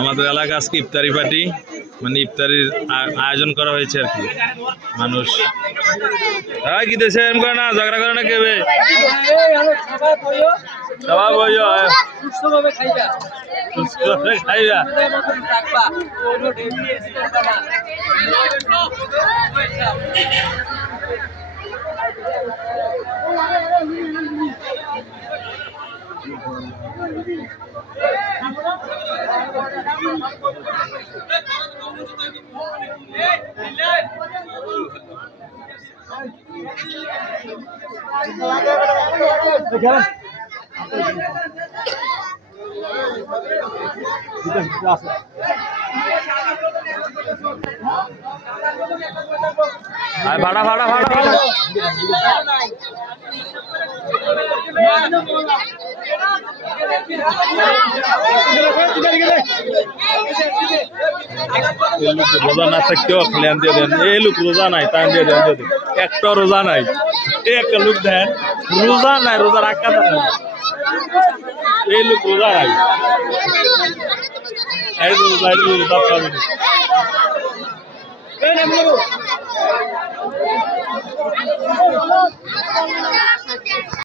আমাদের এলাকা আজকে ইফতারি পার্টি মানে ইফতারির আয়োজন করা হয়েছে আর কি। মানুষ হ্যাঁ কি দেশে এম করে না, ঝগড়া করে না কেবে সুস্থভাবে খাইবা সুস্থ করে খাইবা রাখবা আর ভাড়া ভাড়া ভাড়া ভাড়া এই লোক রোজা না থাকতেও ল্যান দিয়ে দেন। এই লোক রোজা নাই তান দিয়ে দেন যদি একটা রোজা নাই। একটা লোক দেন, রোজা নাই রোজা রাখা দেন। এই লোক রোজা নাই। এই রোজা রোজা পাবে